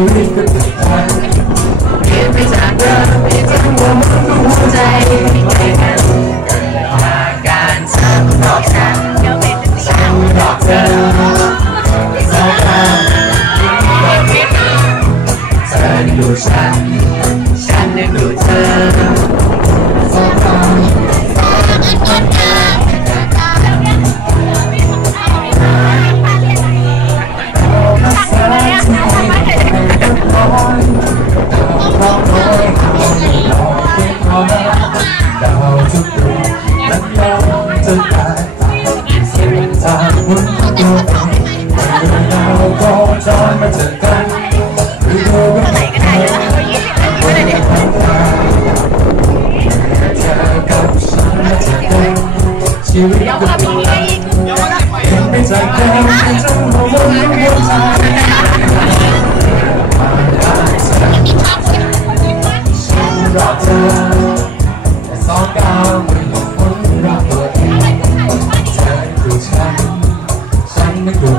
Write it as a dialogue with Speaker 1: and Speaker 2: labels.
Speaker 1: ีวิตก็ติดพัน
Speaker 2: เปลี่ยนไปจากเดิมไม่ต้องหัวมันก็หัวใจไม่ไกลกันเกิดอาการช้ำดอกช้ำ
Speaker 1: ช้ำดอกเธอ
Speaker 3: Rock time, it's all gone.